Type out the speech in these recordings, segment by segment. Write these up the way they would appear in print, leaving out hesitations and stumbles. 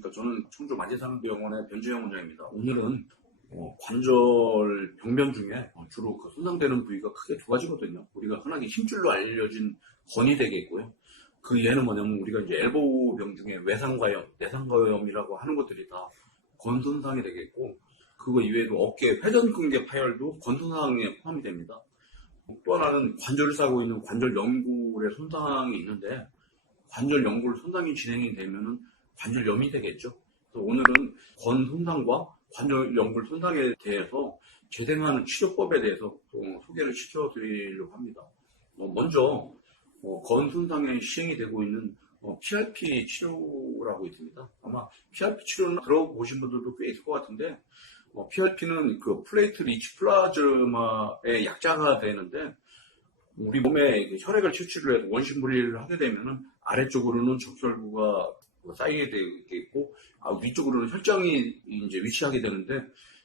안녕하십니까. 저는 청주 만재상병원의 변주영 원장입니다. 오늘은 관절 병변 중에 주로 손상되는 부위가 크게 두 가지거든요. 우리가 흔하게 힘줄로 알려진 건이대게 있고요. 그 예는 뭐냐면 우리가 이제 엘보우병 중에 외상과염, 내상과염이라고 하는 것들이 다 건손상이 되겠고, 그거 이외에도 어깨 회전근개 파열도 건손상에 포함이 됩니다. 또 하나는 관절을 싸고 있는 관절 연골의 손상이 있는데, 관절 연골 손상이 진행이 되면은 관절염이 되겠죠. 그래서 오늘은 건 손상과 관절 연골 손상에 대해서 재생하는 치료법에 대해서 소개를 시켜드리려고 합니다. 먼저 건 손상에 시행이 되고 있는 PRP 치료라고 있습니다. 아마 PRP 치료는 들어보신 분들도 꽤 있을 것 같은데, PRP는 그 플레이트 리치 플라즈마의 약자가 되는데, 우리 몸에 혈액을 채취를 해서 원심 분리를 하게 되면은 아래쪽으로는 적혈구가 쌓이게 되어 있고, 위쪽으로는 혈장이 이제 위치하게 되는데,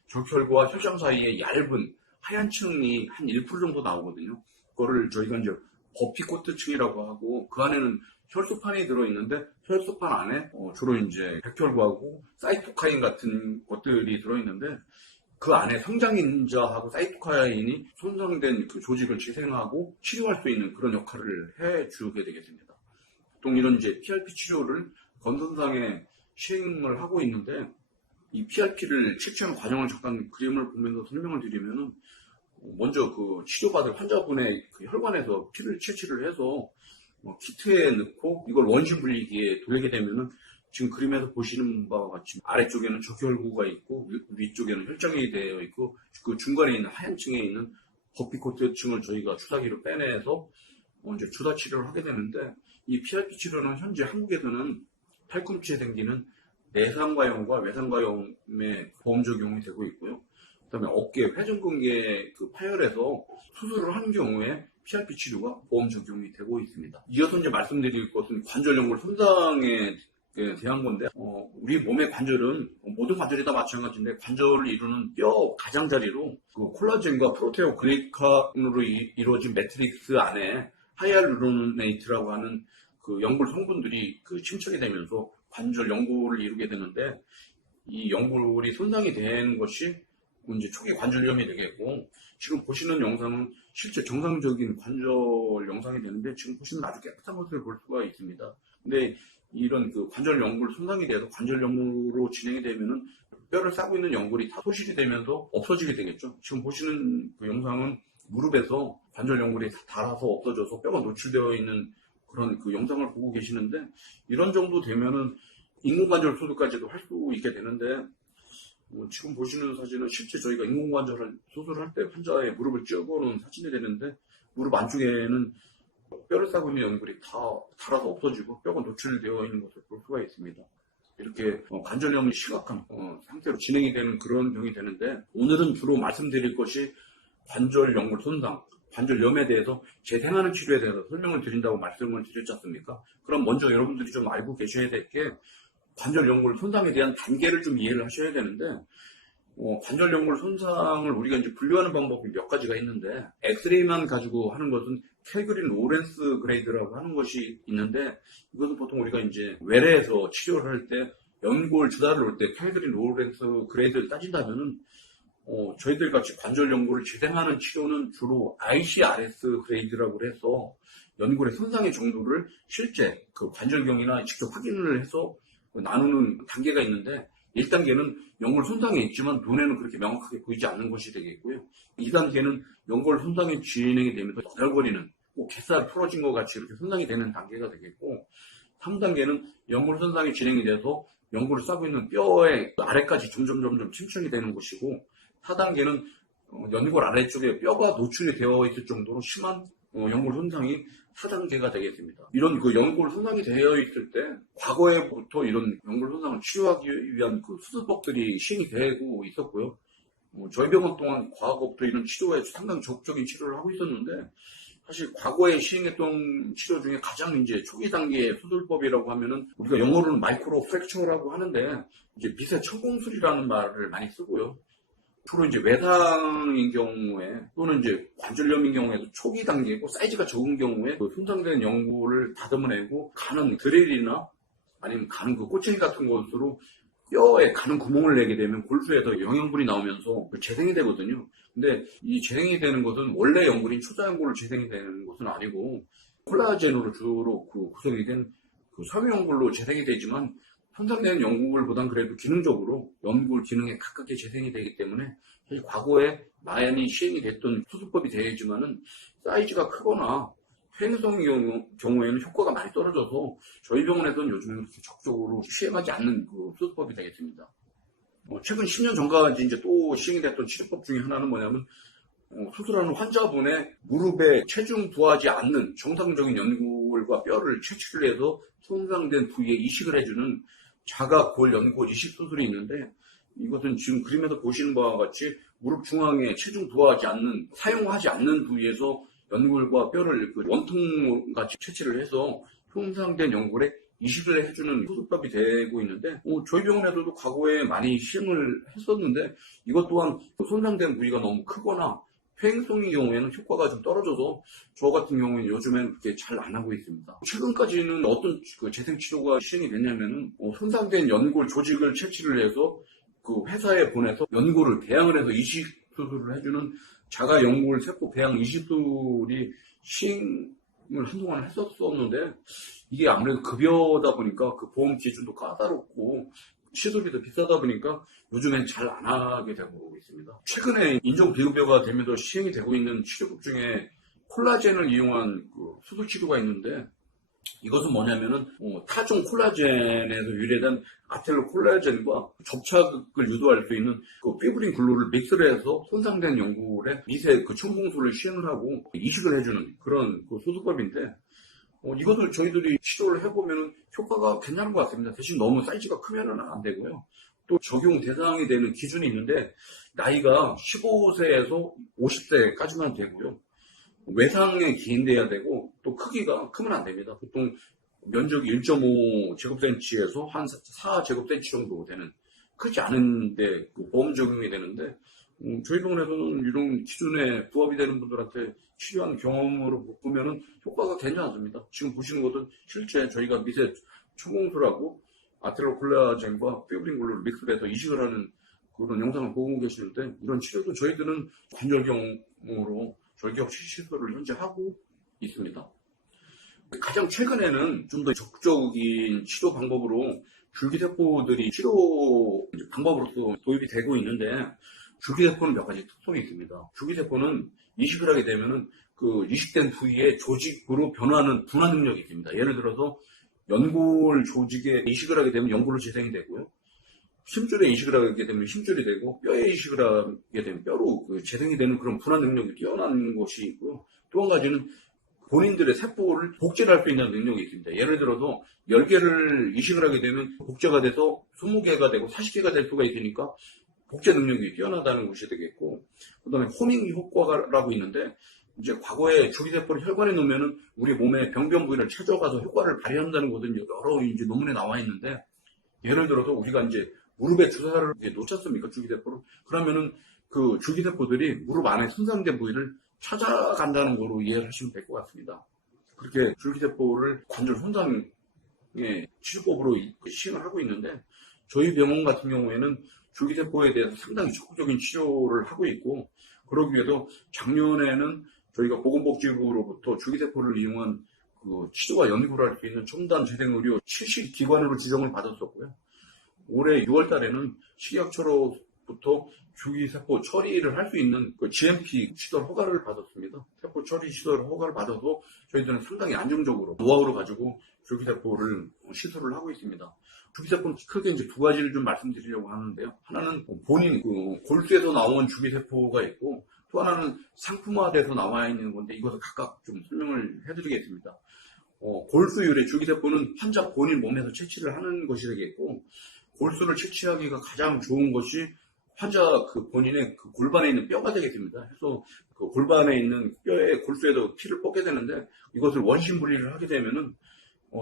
적혈구와 혈장 사이에 얇은 하얀 층이 한 1% 정도 나오거든요. 그거를 저희가 이제 버피코트층이라고 하고, 그 안에는 혈소판이 들어있는데, 혈소판 안에 주로 이제 백혈구하고 사이토카인 같은 것들이 들어있는데, 그 안에 성장인자하고 사이토카인이 손상된 그 조직을 재생하고 치료할 수 있는 그런 역할을 해주게 되겠습니다. 보통 이런 이제 PRP 치료를 건손상에 시행을 하고 있는데, 이 PRP를 채취하는 과정을 잠깐 그림을 보면서 설명을 드리면은, 먼저 그 치료받을 환자분의 그 혈관에서 피를 채취를 해서 키트에 넣고 이걸 원심 분리기에 돌리게 되면은, 지금 그림에서 보시는 바와 같이 아래쪽에는 적혈구가 있고 위쪽에는 혈장이 되어 있고, 그 중간에 있는 하얀 층에 있는 버피코트층을 저희가 주사기로 빼내서 이제 주사 치료를 하게 되는데, 이 PRP 치료는 현재 한국에서는 팔꿈치에 생기는 내상과염과 외상과염에 보험 적용이 되고 있고요. 그다음에 어깨 회전근개 그 파열에서 수술을 하는 경우에 PRP 치료가 보험 적용이 되고 있습니다. 이어서 이제 말씀드릴 것은 관절 연골 손상에 대한 건데, 우리 몸의 관절은 모든 관절이 다 마찬가지인데, 관절을 이루는 뼈 가장자리로 그 콜라겐과 프로테오 글리칸으로 이루어진 매트릭스 안에 하이알루로네이트라고 하는 그 연골 성분들이 그 침착이 되면서 관절 연골을 이루게 되는데, 이 연골이 손상이 된 것이 이제 초기 관절염이 되겠고, 지금 보시는 영상은 실제 정상적인 관절 영상이 되는데, 지금 보시면 아주 깨끗한 것을 볼 수가 있습니다. 근데 이런 그 관절 연골 손상이 돼서 관절염으로 진행이 되면은 뼈를 싸고 있는 연골이 다 소실이 되면서 없어지게 되겠죠. 지금 보시는 그 영상은 무릎에서 관절 연골이 다 닳아서 없어져서 뼈가 노출되어 있는 그런 그 영상을 보고 계시는데, 이런 정도 되면은 인공관절 수술까지도 할 수 있게 되는데, 지금 보시는 사진은 실제 저희가 인공관절 수술을 할 때 환자의 무릎을 찍어놓은 사진이 되는데, 무릎 안쪽에는 뼈를 싸고 있는 연골이 다 닳아서 없어지고 뼈가 노출되어 있는 것을 볼 수가 있습니다. 이렇게 관절염이 심각한 상태로 진행이 되는 그런 병이 되는데, 오늘은 주로 말씀드릴 것이 관절 연골 손상, 관절염에 대해서 재생하는 치료에 대해서 설명을 드린다고 말씀을 드렸지 않습니까? 그럼 먼저 여러분들이 좀 알고 계셔야 될 게, 관절 연골 손상에 대한 단계를 좀 이해를 하셔야 되는데, 관절 연골 손상을 우리가 이제 분류하는 방법이 몇 가지가 있는데, 엑스레이만 가지고 하는 것은 캘그린 로렌스 그레이드라고 하는 것이 있는데, 이것은 보통 우리가 이제 외래에서 치료를 할 때 연골 주사를 놓을 때 캘그린 로렌스 그레이드를 따진다면은, 저희들 같이 관절 연골을 재생하는 치료는 주로 ICRS 그레이드라고 해서 연골의 손상의 정도를 실제 그 관절경이나 직접 확인을 해서 나누는 단계가 있는데, 1단계는 연골 손상이 있지만 눈에는 그렇게 명확하게 보이지 않는 것이 되겠고요. 2단계는 연골 손상이 진행이 되면서 너덜거리는, 꼭 갯살이 풀어진 것 같이 이렇게 손상이 되는 단계가 되겠고, 3단계는 연골 손상이 진행이 돼서 연골을 싸고 있는 뼈의 아래까지 점점 침착이 되는 것이고, 4단계는 연골 아래쪽에 뼈가 노출이 되어 있을 정도로 심한 연골 손상이 4단계가 되겠습니다. 이런 그 연골 손상이 되어 있을 때, 과거에부터 이런 연골 손상을 치료하기 위한 그 수술법들이 시행이 되고 있었고요. 저희 병원 동안 과거부터 이런 치료에 상당히 적극적인 치료를 하고 있었는데, 사실 과거에 시행했던 치료 중에 가장 이제 초기 단계의 수술법이라고 하면은, 우리가 영어로는 마이크로 프랙처라고 하는데, 이제 미세 천공술이라는 말을 많이 쓰고요. 주로 이제 외상인 경우에, 또는 이제 관절염인 경우에도 초기 단계고 사이즈가 적은 경우에 그 손상된 연골을 다듬어내고 가는 드릴이나 아니면 가는 그 꼬챙이 같은 것으로 뼈에 가는 구멍을 내게 되면 골수에서 영양분이 나오면서 재생이 되거든요. 근데 이 재생이 되는 것은 원래 연골인 초자연골로 재생이 되는 것은 아니고 콜라겐으로 주로 구성이 된 섬유연골로 재생이 되지만 손상된 연골보단 그래도 기능적으로 연골 기능에 가깝게 재생이 되기 때문에 사실 과거에 많이 시행이 됐던 수술법이 되지만은 사이즈가 크거나 횡성의 경우에는 효과가 많이 떨어져서 저희 병원에서는 요즘은 그렇게 적극적으로 시행하지 않는 수술법이 되겠습니다. 최근 10년 전까지 이제 또 시행이 됐던 치료법 중에 하나는 뭐냐면 수술하는 환자분의 무릎에 체중 부하지 않는 정상적인 연골과 뼈를 채취를 해서 손상된 부위에 이식을 해주는 자가골 연골 이식 수술이 있는데 이것은 지금 그림에서 보시는 바와 같이 무릎 중앙에 체중 부하지 않는 사용하지 않는 부위에서 연골과 뼈를 원통같이 채취를 해서 손상된 연골에 이식을 해주는 수술법이 되고 있는데 저희 병원에서도 과거에 많이 시행을 했었는데 이것 또한 손상된 부위가 너무 크거나 횡성의 경우에는 효과가 좀 떨어져서 저 같은 경우는 요즘엔 그렇게 잘 안 하고 있습니다. 최근까지는 어떤 재생치료가 시행이 됐냐면은 손상된 연골 조직을 채취를 해서 회사에 보내서 연골을 배양을 해서 이식 수술을 해주는 자가 연골 세포 배양 이식술이 시행을 한동안 했었는데 이게 아무래도 급여다 보니까 보험 기준도 까다롭고 시술비도 비싸다 보니까 요즘엔 잘 안 하게 되고 있습니다. 최근에 인정 비급여가 되면서 시행이 되고 있는 치료법 중에 콜라겐을 이용한 수술 치료가 있는데 이것은 뭐냐면은 타종 콜라겐에서 유래된 아텔로 콜라겐과 접착을 유도할 수 있는 피브린 글루를 믹스를 해서 손상된 연골에 미세 첨봉술을 시행을 하고 이식을 해주는 그런 수술법인데 이것을 저희들이 치료를 해보면 효과가 괜찮은 것 같습니다. 대신 너무 사이즈가 크면은 안 되고요. 또 적용 대상이 되는 기준이 있는데 나이가 15세에서 50세까지만 되고요. 외상에 기인돼야 되고 또 크기가 크면 안 됩니다. 보통 면적이 1.5제곱센치에서 한 4제곱센치 정도 되는 크지 않은데 보험 적용이 되는데 저희 병원에서는 이런 기준에 부합이 되는 분들한테 치료한 경험으로 보면은 효과가 괜찮습니다. 지금 보시는 것은 실제 저희가 미세 초공술하고 아테로 콜라겐과 피브린 글루를 믹스해서 이식을 하는 그런 영상을 보고 계시는데 이런 치료도 저희들은 관절경으로 절개업 시술을 현재 하고 있습니다. 가장 최근에는 좀 더 적극적인 치료 방법으로 줄기세포들이 치료 방법으로서 도입이 되고 있는데 줄기세포는 몇 가지 특성이 있습니다. 줄기세포는 이식을 하게 되면은 이식된 부위의 조직으로 변화하는 분화 능력이 있습니다. 예를 들어서 연골 조직에 이식을 하게 되면 연골로 재생이 되고요. 심줄에 이식을 하게 되면 심줄이 되고 뼈에 이식을 하게 되면 뼈로 재생이 되는 그런 분화 능력이 뛰어난 것이 있고요. 또 한 가지는 본인들의 세포를 복제를 할 수 있는 능력이 있습니다. 예를 들어서 10개를 이식을 하게 되면 복제가 돼서 20개가 되고 40개가 될 수가 있으니까 복제 능력이 뛰어나다는 것이 되겠고 그 다음에 호밍 효과라고 있는데 이제 과거에 줄기세포를 혈관에 넣으면은 우리 몸의 병변 부위를 찾아가서 효과를 발휘한다는 것은 여러 이제 논문에 나와 있는데 예를 들어서 우리가 이제 무릎에 주사를 놓지 않습니까? 줄기세포를. 그러면은 줄기세포들이 무릎 안에 손상된 부위를 찾아간다는 거로 이해를 하시면 될 것 같습니다. 그렇게 줄기세포를 관절 손상의 치료법으로 시행을 하고 있는데 저희 병원 같은 경우에는 줄기세포에 대해서 상당히 적극적인 치료를 하고 있고 그러기 위해서 작년에는 저희가 보건복지부로부터 줄기세포를 이용한 치료와 연구를 할 수 있는 첨단 재생의료 70기관으로 지정을 받았었고요. 올해 6월 달에는 식약처로부터 줄기세포 처리를 할 수 있는 GMP 시설 허가를 받았습니다. 세포 처리 시설 허가를 받아서 저희들은 상당히 안정적으로 노하우를 가지고 줄기세포를 시술을 하고 있습니다. 줄기세포는 크게 이제 두 가지를 좀 말씀드리려고 하는데요. 하나는 본인 골수에서 나온 줄기세포가 있고 또 하나는 상품화돼서 나와 있는 건데 이것을 각각 좀 설명을 해드리겠습니다. 골수율의 줄기세포는 환자 본인 몸에서 채취를 하는 것이 되겠고 골수를 채취하기가 가장 좋은 것이 환자 본인의 골반에 있는 뼈가 되겠습니다. 그래서 골반에 있는 뼈에 골수에도 피를 뽑게 되는데 이것을 원심 분리를 하게 되면은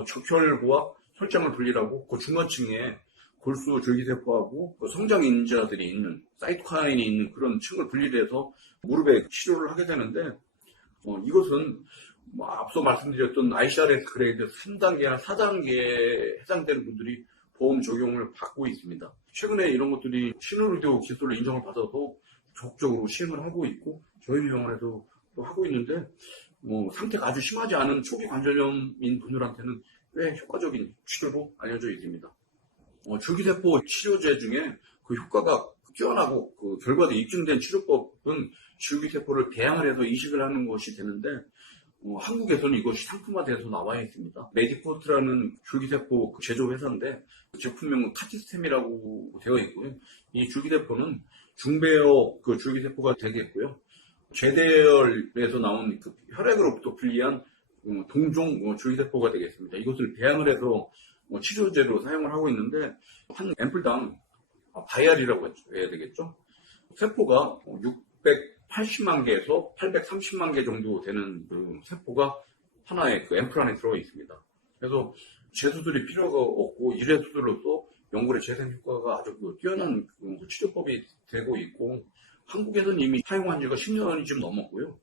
적혈부와 혈장을 분리하고 중간층에 골수 줄기세포하고 성장인자들이 있는 사이토카인이 있는 그런 층을 분리해서 무릎에 치료를 하게 되는데 이것은 뭐 앞서 말씀드렸던 ICRS 그레이드 3단계나 4단계에 해당되는 분들이 보험 적용을 받고 있습니다. 최근에 이런 것들이 신의료 기술을 인정을 받아서 적극적으로 시행을 하고 있고 저희 병원에도 또 하고 있는데 상태가 아주 심하지 않은 초기 관절염인 분들한테는 꽤 효과적인 치료로 알려져 있습니다. 줄기세포 치료제 중에 그 효과가 뛰어나고 그 결과도 입증된 치료법은 줄기세포를 배양을 해서 이식을 하는 것이 되는데 한국에서는 이것이 상품화돼서 나와 있습니다. 메디포트라는 줄기세포 제조 회사인데 제품명은 카티스템이라고 되어 있고요. 이 줄기세포는 중배열 그 줄기세포가 되겠고요. 제대열에서 나온 그 혈액으로부터 분리한 동종 줄기세포가 되겠습니다. 이것을 배양을 해서 치료제로 사용을 하고 있는데 한 앰플당 바이알이라고 해야 되겠죠. 세포가 680만 개에서 830만 개 정도 되는 그 세포가 하나의 그 앰플 안에 들어 있습니다. 그래서 재수술이 필요가 없고 일회수술로서 연골의 재생 효과가 아주 뛰어난 치료법이 되고 있고 한국에서는 이미 사용한 지가 10년이 좀 넘었고요.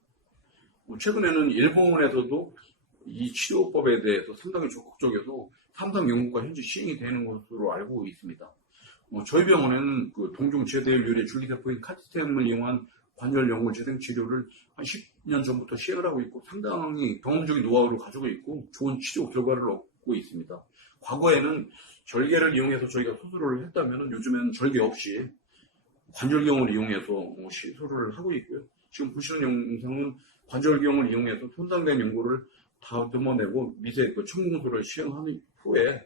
최근에는 일본에서도 이 치료법에 대해서 상당히 적극적이어서 상당 연구가 현재 시행이 되는 것으로 알고 있습니다. 저희 병원에는 그 동종 제대열 유래 줄기세포인 카티스템을 이용한 관절 연골 재생 치료를 한 10년 전부터 시행을 하고 있고 상당히 경험적인 노하우를 가지고 있고 좋은 치료 결과를 얻고 있습니다. 과거에는 절개를 이용해서 저희가 수술을 했다면 요즘에는 절개 없이 관절경을 이용해서 시술을 하고 있고요. 지금 보시는 영상은 관절경을 이용해서 손상된 연골을 다듬어내고 미세 첨궁술을 시행하는 후에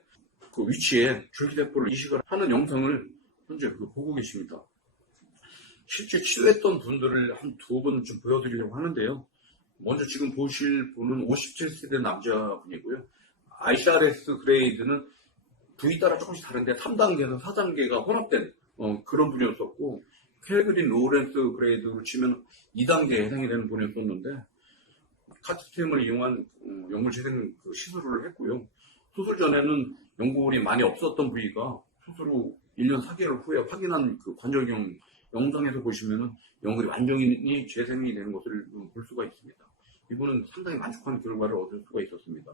그 위치에 줄기세포를 이식을 하는 영상을 현재 보고 계십니다. 실제 치료했던 분들을 한 두 분 좀 보여드리려고 하는데요. 먼저 지금 보실 분은 57세대 남자분이고요. ICRS 그레이드는 부위 따라 조금씩 다른데 3단계에서 4단계가 혼합된 그런 분이었었고 켈그린 로렌스 그레이드로 치면 2단계에 해당이 되는 분이었었는데 카티스템을 이용한 연골 재생 시술을 했고요. 수술 전에는 연골이 많이 없었던 부위가 수술 후 1년 4개월 후에 확인한 그 관절경 영상에서 보시면은 연골이 완전히 재생이 되는 것을 볼 수가 있습니다. 이분은 상당히 만족한 결과를 얻을 수가 있었습니다.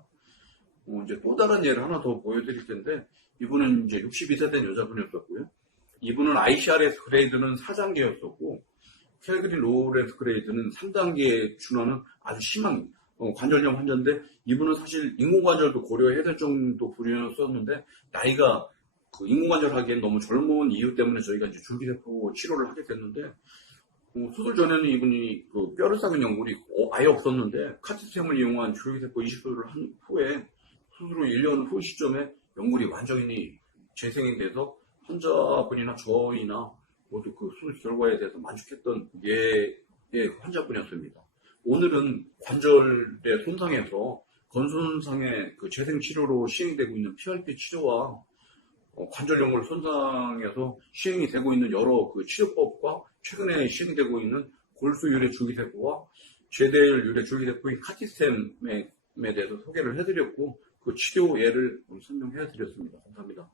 이제 또 다른 예를 하나 더 보여드릴 텐데 이분은 이제 62세 된 여자분이었었고요. 이분은 ICRS 그레이드는 4단계였었고 켈그린 로렌스 그레이드는 3단계에 준하는 아주 심한 관절염 환자인데 이분은 사실 인공관절도 고려해야 될 정도 부류였었는데 나이가 그 인공관절 하기엔 너무 젊은 이유 때문에 저희가 이제 줄기세포 치료를 하게 됐는데 수술 전에는 이분이 그 뼈를 싹은 연골이 아예 없었는데 카티스템을 이용한 줄기세포 이식술을 한 후에 수술 후 1년 후 시점에 연골이 완전히 재생이 돼서 환자분이나 저희나 모두 그 수술 결과에 대해서 만족했던 예의 환자분이었습니다. 오늘은 관절의 손상에서 건손상의 그 재생 치료로 시행되고 있는 PRP 치료와 관절 연골 손상에서 시행이 되고 있는 여러 그 치료법과 최근에 시행되고 있는 골수 유래 줄기세포와 제대열 유래 줄기세포인 카티스템에 대해서 소개를 해드렸고 그 치료 예를 설명해 드렸습니다. 감사합니다.